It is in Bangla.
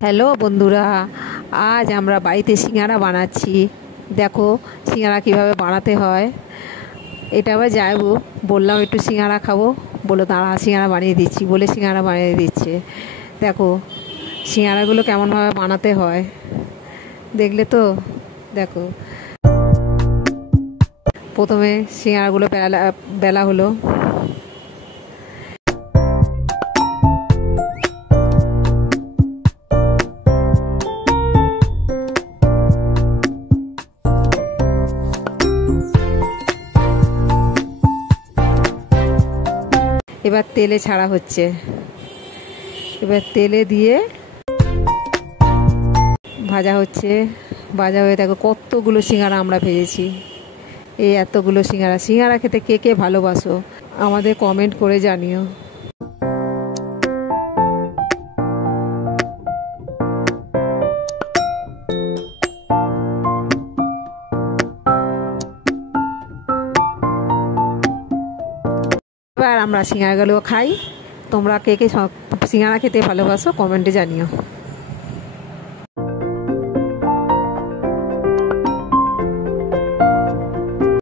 হ্যালো বন্ধুরা, আজ আমরা বাড়িতে সিঙ্গারা বানাচ্ছি। দেখো সিঙ্গারা কিভাবে বানাতে হয়। এটা আবার যাইবো, বললাম একটু সিঙ্গারা খাবো, বলো দাঁড়া সিঙ্গারা বানিয়ে দিচ্ছি, বলে সিঙ্গারা বানিয়ে দিচ্ছে। দেখো সিঙ্গারাগুলো কেমনভাবে বানাতে হয়, দেখলে তো। দেখো প্রথমে সিঙ্গারাগুলো বেলা বেলা হলো। এবার তেলে ছাড়া হচ্ছে, এবার তেলে দিয়ে ভাজা হচ্ছে। ভাজা হয়ে দেখো কতগুলো সিঙ্গারা আমরা ভেজেছি। এই এতগুলো সিঙ্গারা, সিঙ্গারা খেতে কে কে ভালোবাসো আমাদের কমেন্ট করে জানিও। এবার আমরা সিঙ্গারাগুলো খাই। তোমরা কে কে সিঙ্গারা খেতে ভালোবাসো কমেন্টে জানিও।